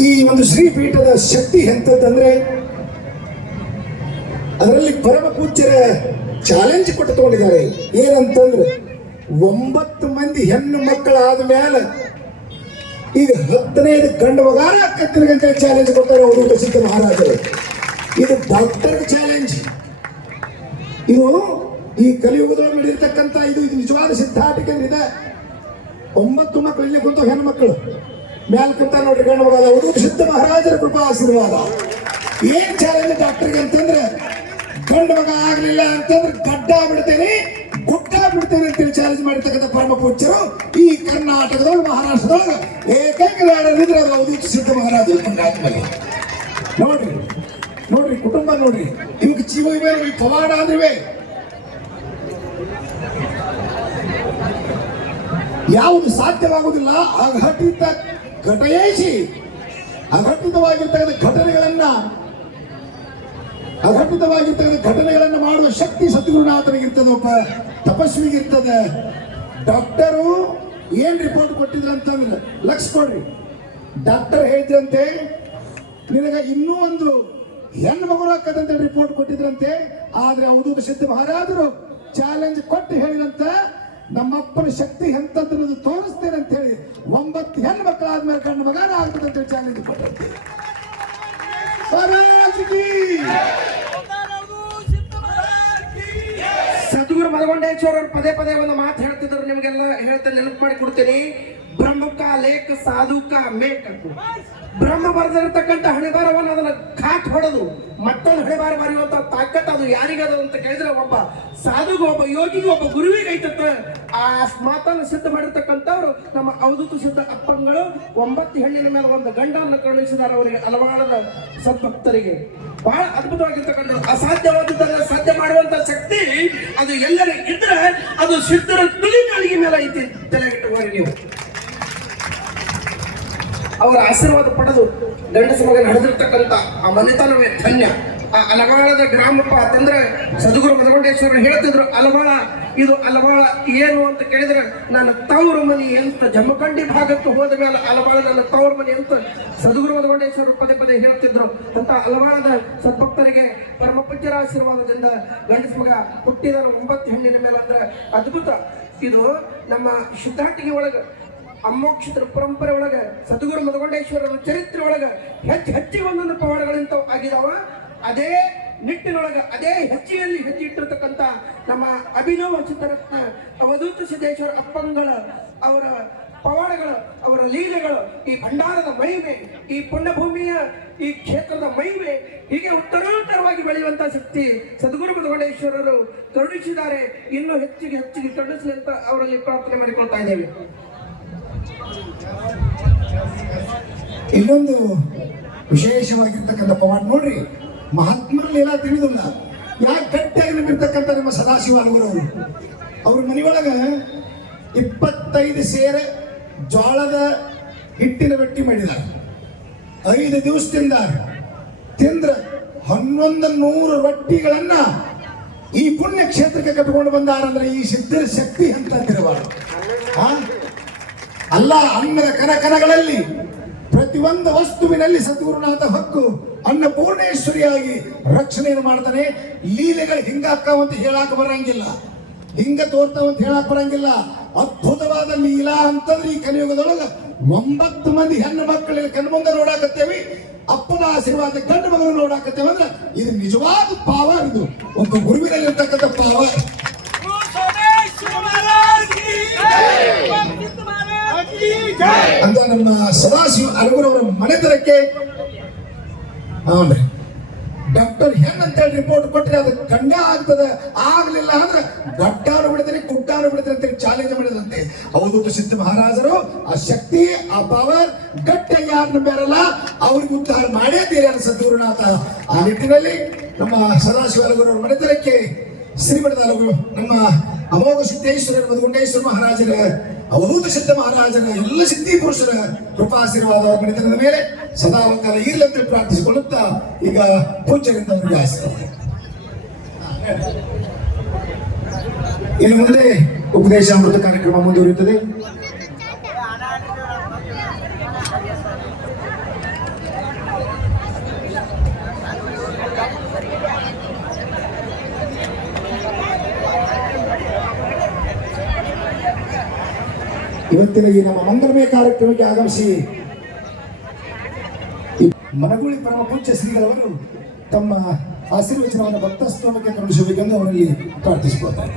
ಈ ಒಂದು ಶ್ರೀಪೀಠದ ಶಕ್ತಿ ಎಂತಂದ್ರೆ ಅದರಲ್ಲಿ ಪರಮ ಪೂಜ್ಯರ ಚಾಲೆಂಜ್ ಕೊಟ್ಟು ತಗೊಂಡಿದ್ದಾರೆ. ಏನಂತಂದ್ರೆ 9 ಮಂದಿ ಹೆಣ್ಣು ಮಕ್ಕಳಾದ ಮೇಲೆ ಈಗ 15 ಗಂಡು ಮಗಾರ ಕತ್ತರಿಗಂತ ಚಾಲೆಂಜ್ ಕೊಡ್ತಾರೆ ಅವರು ಸಿದ್ಧ ಮಹಾರಾಜರು. ಇದು ಡಾಕ್ಟರ್ ಚಾಲೆಂಜ್. ಇದು ಈ ಕಲಿಯುಗದೊಳಗೆ ನಡೆದಿರ್ತಕ್ಕಂಥ ಇದು ನಿಜವಾದ ಸಿದ್ಧಾಂತ ಇದೆ. 9 ಮಕ್ಕಳು ಇಲ್ಲಿ ಕುಂತ ಹೆಣ್ಣು ಮಕ್ಕಳು ಮ್ಯಾಲ್ ಕುಂತ ನೋಡ್ರಿ ಗಂಡು ಮಗ ಅವರು ಸಿದ್ಧ ಮಹಾರಾಜರ ಕೃಪಾ ಆಶೀರ್ವಾದ. ಏನ್ ಚಾಲೆಂಜ್ ಡಾಕ್ಟರ್ಗೆ ಅಂತಂದ್ರೆ ಗಂಡು ಮಗ ಆಗ್ಲಿಲ್ಲ ಅಂತಂದ್ರೆ ಗಡ್ಡ ಬಿಡ್ತೇನೆ ಗುಡ್ಡ ಬಿಡ್ತೇನೆ ಅಂತೇಳಿ ಚಾಲೆಂಜ್ ಮಾಡಿರ್ತಕ್ಕಂಥ ಪರಮ ಪೂಜ್ಯರು ಈ ಕರ್ನಾಟಕದೊಳಗೆ ಮಹಾರಾಷ್ಟ್ರದೊಳಗೆ ಏಕೈಕ ನಾಡಿದ್ರೆ ಅದು ಅವಧೂತ ಸಿದ್ಧ ಮಹಾರಾಜರು ಬಂದಾದ್ಮೇಲೆ ನೋಡ್ರಿ ನೋಡ್ರಿ ಕುಟುಂಬ ನೋಡ್ರಿ ಇವಾಗ ಜೀವ ಇವೆ ಪವಾಡ ಅಂದ್ರಿವೆ. ಯಾವುದು ಸಾಧ್ಯವಾಗುವುದಿಲ್ಲ ಅಘಟಿತ ಘಟಯೇಶಿ ಅಘಟಿತವಾಗಿರ್ತಕ್ಕಂಥ ಘಟನೆಗಳನ್ನ ಮಾಡುವ ಶಕ್ತಿ ಸದ್ಗುರುನಾಥನಿಗಿರ್ತದೆ, ಒಬ್ಬ ತಪಸ್ವಿಗಿರ್ತದೆ. ಡಾಕ್ಟರು ಏನ್ ರಿಪೋರ್ಟ್ ಕೊಟ್ಟಿದ್ರು ಅಂತಂದ್ರೆ ಲಕ್ಷ ಕೊಡ್ರಿ. ಡಾಕ್ಟರ್ ಹೇಳಿದ್ರಂತೆ ನಿನಗ ಇನ್ನೂ ಒಂದು ಹೆಣ್ಣು ಮಗಳು ಹಾಕದಂತ ರಿಪೋರ್ಟ್ ಕೊಟ್ಟಿದ್ರಂತೆ. ಆದ್ರೆ ಅವಧೂತ ಸಿದ್ಧ ಮಹಾರಾಜರು ಚಾಲೆಂಜ್ ಕೊಟ್ಟು ಹೇಳಿದಂತ ನಮ್ಮಪ್ಪನ ಶಕ್ತಿ ಎಂತದ್ದು ತೋರಿಸ್ತೇನೆ ಅಂತ ಹೇಳಿ 9 ಹೆಣ್ಣು ಮಕ್ಕಳಾದ್ಮೇಲೆ ಗಂಡು ಮಗನ ಆಗ್ತದೆ ಅಂತ ಹೇಳಿ ಚಾಲೆಂಜ್ ಕೊಟ್ಟಂತೆ. ಸದ್ಗುರು ಮದಗೊಂಡೇಶ್ವರ ಅವರು ಪದೇ ಪದೇ ಒಂದು ಮಾತು ಹೇಳ್ತಿದ್ರು, ನಿಮಗೆಲ್ಲ ಹೇಳ್ತೇನೆ, ನೆನಪು ಮಾಡಿ ಕೊಡ್ತೀನಿ. ಬ್ರಹ್ಮಕ ಲೇಖ ಸಾಧುಕ ಮೇಕ್ ಅಂತ ಬ್ರಹ್ಮ ಬರೆದಿರತಕ್ಕಂಥ ಹಣೆಬಾರವನ್ನು ಅದನ್ನ ಕಾಟ್ ಹೊಡೆದು ಮತ್ತೊಂದು ಹಣೆಬಾರ ಬರೆಯುವಂತ ತಾಕತ್ ಅದು ಯಾರಿಗದು ಅಂತ ಕೇಳಿದ್ರೆ ಒಬ್ಬ ಸಾಧುಗೂ ಒಬ್ಬ ಯೋಗಿಗೂ ಒಬ್ಬ ಗುರುವಿಗೆ ಐತತ್ತ. ಆ ಮಾತನ್ನು ಸಿದ್ಧ ಮಾಡಿರ್ತಕ್ಕಂಥವ್ರು ನಮ್ಮ ಅವಧೂತ ಸಿದ್ಧ ಅಪ್ಪಂಗಳು 9 ಹೆಣ್ಣಿನ ಮೇಲೆ ಒಂದು ಗಂಡನ್ನು ಕರುಣಿಸಿದ್ದಾರೆ ಅವರಿಗೆ, ಅಲವಾಳದ ಸದ್ಭಕ್ತರಿಗೆ. ಬಹಳ ಅದ್ಭುತವಾಗಿರ್ತಕ್ಕಂಥ ಅಸಾಧ್ಯವಾದದ್ದನ್ನ ಸಾಧ್ಯ ಮಾಡುವಂತ ಶಕ್ತಿ ಅದು ಎಲ್ಲರಿಗೂ ಇದ್ರೆ ಅದು ಸಿದ್ಧರ ತುಳಿಗಳಿಗೆ ಮೇಲೆ ಐತಿ. ತಲೆಗಿಟ್ಟುವರೆ ನೀವು ಅವರ ಆಶೀರ್ವಾದ ಪಡೆದು ಗಂಡಸ ಮಗನ ನಡೆದಿರ್ತಕ್ಕಂಥ ಆ ಮನೆತನವೇ ಧನ್ಯ. ಆ ಅಲವಾಳದ ಗ್ರಾಮಪ್ಪ ಅಂತಂದ್ರೆ ಸದ್ಗುರು ಮದಗೊಂಡೇಶ್ವರರು ಹೇಳ್ತಿದ್ರು, ಅಲವಾಳ ಇದು ಅಲವಾಳ ಏನು ಅಂತ ಕೇಳಿದ್ರೆ ನಾನು ತವರು ಮನಿ ಅಂತ ಜಮಖಂಡಿ ಭಾಗಕ್ಕೆ ಹೋದ ಮೇಲೆ ಅಲವಾಳ ನನ್ನ ತವರು ಮನಿ ಅಂತ ಸದ್ಗುರು ಮದಗೊಂಡೇಶ್ವರರು ಪದೇ ಪದೇ ಹೇಳ್ತಿದ್ರು. ಅಂತ ಅಲವಾಳದ ಸದ್ಭಕ್ತರಿಗೆ ಪರಮ ಪೂಜ್ಯರ ಆಶೀರ್ವಾದದಿಂದ ಗಂಡಸ ಮಗ ಹುಟ್ಟಿದ 9 ಹೆಣ್ಣಿನ ಮೇಲೆ ಅಂದ್ರೆ ಅದ್ಭುತ. ಇದು ನಮ್ಮ ಸಿದ್ಧಾಂತಿಗೆ ಒಳಗೆ ಅಮೋಕ್ಷರ ಪರಂಪರೆ ಒಳಗ ಸದ್ಗುರು ಮದಗೊಂಡೇಶ್ವರರ ಚರಿತ್ರೆ ಒಳಗ ಹೆಚ್ಚಿಗೆ ಒಂದೊಂದು ಪವಾಡಗಳಿಂತ ಆಗಿದಾವ. ಅದೇ ನಿಟ್ಟಿನೊಳಗ ಅದೇ ಹೆಚ್ಚಿನಲ್ಲಿ ಹೆಚ್ಚಿಟ್ಟಿರ್ತಕ್ಕಂಥ ನಮ್ಮ ಅಭಿನವ ಚಿತ್ರರತ್ನ ಅವಧೂತ ಸಿದ್ದೇಶ್ವರ ಅಪ್ಪಂಗಳ ಅವರ ಪವಾಡಗಳು, ಅವರ ಲೀಲೆಗಳು, ಈ ಭಂಡಾರದ ಮಹಿಮೆ, ಈ ಪುಣ್ಯಭೂಮಿಯ ಈ ಕ್ಷೇತ್ರದ ಮಹಿಮೆ ಹೀಗೆ ಉತ್ತರೋತ್ತರವಾಗಿ ಬೆಳೆಯುವಂತಹ ಶಕ್ತಿ ಸದ್ಗುರು ಮದಗೊಂಡೇಶ್ವರರು ಕರುಣಿಸಿದ್ದಾರೆ. ಇನ್ನೂ ಹೆಚ್ಚಿಗೆ ಕರುಣಿಸಲಿ ಅಂತ ಅವರಲ್ಲಿ ಪ್ರಾರ್ಥನೆ ಮಾಡಿಕೊಳ್ತಾ ಇದ್ದೇವೆ. ಇನ್ನೊಂದು ವಿಶೇಷವಾಗಿರ್ತಕ್ಕಂಥ ಪವಾಡ ನೋಡ್ರಿ, ಮಹಾತ್ಮರಲ್ಲಿ ಎಲ್ಲ ತಿಳಿದಿಲ್ಲ. ಯಾಕೆ ಗಟ್ಟಿಯಾಗಿ ನಂಬಿರ್ತಕ್ಕಂಥ ನಮ್ಮ ಸದಾಶಿವ ಅಲಗೂರವರು ಅವ್ರ ಮನೆಯೊಳಗ 25 ಸೇರ ಜೋಳದ ಹಿಟ್ಟಿನ ರೊಟ್ಟಿ ಮಾಡಿದ್ದಾರೆ. 5 ದಿವಸದಿಂದ ತಿಂದ್ರ 1100 ರೊಟ್ಟಿಗಳನ್ನ ಈ ಪುಣ್ಯ ಕ್ಷೇತ್ರಕ್ಕೆ ಕಟ್ಕೊಂಡು ಬಂದಾರಂದ್ರೆ ಈ ಸಿದ್ಧರ ಶಕ್ತಿ ಅಂತ ಅಂತಿರಬಾರ್ದು. ಅಲ್ಲ, ಅನ್ನದ ಕನಕನಗಳಲ್ಲಿ ಪ್ರತಿಯೊಂದು ವಸ್ತುವಿನಲ್ಲಿ ಸದ್ಗುರುನಾಥ ಹಕ್ಕು ಅನ್ನಪೂರ್ಣೇಶ್ವರಿಯಾಗಿ ರಕ್ಷಣೆಯನ್ನು ಮಾಡ್ತಾನೆ. ಲೀಲೆಗಳು ಹಿಂಗಾಕ್ಕವಂತ ಹೇಳಾಕ ಬರಂಗಿಲ್ಲ, ಹಿಂಗ ತೋರ್ತಾವಂತ ಹೇಳಾಕ ಬರಂಗಿಲ್ಲ. ಅದ್ಭುತವಾದ ಲೀಲಾ ಅಂತಂದ್ರೆ ಈ ಕಲಿಯುಗದೊಳಗ 9 ಮಂದಿ ಹೆಣ್ಣು ಮಕ್ಕಳಿಗೆ ಕಣ್ಮುಂದೆ ನೋಡಾಕತ್ತೇವಿ. ಅಪ್ಪನ ಆಶೀರ್ವಾದ ಗಂಡು ಮಗನ ನೋಡಾಕತ್ತೇವೆ ಅಂದ್ರೆ ಇದು ನಿಜವಾದ ಪಾವರ್. ಇದು ಒಂದು ಗುರುವಿನಲ್ಲಿರ್ತಕ್ಕಂಥ ಪಾವರ್. ಅಂತ ನಮ್ಮ ಸದಾಶಿವ ಅಲಗೂರವರ ಮನೆತನಕ್ಕೆ ಡಾಕ್ಟರ್ ಹೆಣ್ಣಂತೇಳಿ ರಿಪೋರ್ಟ್ ಕೊಟ್ಟರೆ ಅದು ಗಂಡ ಆಗ್ತದೆ, ಆಗ್ಲಿಲ್ಲ ಅಂದ್ರೆ ಗಡ್ಡಾರು ಬಿಡ್ತಾರೆ ಗುಡ್ಡಾರು ಬಿಡ್ತಾರೆ ಅಂತೇಳಿ ಚಾಲೆಂಜ್ ಮಾಡಿದಂತೆ ಅವಧೂತ ಸಿದ್ಧ ಮಹಾರಾಜರು ಆ ಶಕ್ತಿ, ಆ ಪವರ್ ಗಟ್ಟಿಯಾಗಿ ಯಾರು ನಂಬ್ಯಾರಲ್ಲ ಅವ್ರಿಗೆ ಉದ್ಧಾರ ಮಾಡೇ ತೀರ್ಯಾರ ಸದ್ಗುರುನಾಥ. ಆ ನಿಟ್ಟಿನಲ್ಲಿ ನಮ್ಮ ಸದಾಶಿವ ಅಲಗೂರವರ ಮನೆತನಕ್ಕೆ ಶ್ರೀಮಠದ ಅಲಗೂರು ನಮ್ಮ ಅಮೋಘ ಸಿದ್ದೇಶ್ವರ ಮದಗೊಂಡೇಶ್ವರ ಮಹಾರಾಜರ ಅವಧೂತ ಸಿದ್ಧ ಮಹಾರಾಜರ ಎಲ್ಲ ಸಿದ್ಧಿ ಪುರುಷರ ಕೃಪಾಶೀರ್ವಾದ ಅವರ ಮನೆತನದ ಮೇಲೆ ಸದಾ ಕಾಲ ಇರ್ಲಂತ ಪ್ರಾರ್ಥಿಸಿಕೊಳ್ಳುತ್ತಾ ಈಗ ಪೂಜ್ಯರಿಂದ ಅವರಿಗೆ ಆಶೀರ್ವಾದ. ಇನ್ನು ಮುಂದೆ ಉಪದೇಶಾಮೃತ ಕಾರ್ಯಕ್ರಮ ಮುಂದುವರಿಯುತ್ತದೆ. ಇವತ್ತಿನ ಈ ನಮ್ಮ ಮಂಗಲಮಯ ಕಾರ್ಯಕ್ರಮಕ್ಕೆ ಆಗಮಿಸಿ ಈ ಮನಗುಳಿ ಪರಮ ಪೂಜ್ಯ ಶ್ರೀಗಳವರು ತಮ್ಮ ಆಶೀರ್ವಚನವನ್ನು ಭಕ್ತಸ್ತವಕ್ಕೆ ಕರುಣಿಸಬೇಕೆಂದು ಅವರಲ್ಲಿ ಪ್ರಾರ್ಥಿಸಿಕೊಳ್ತಾರೆ.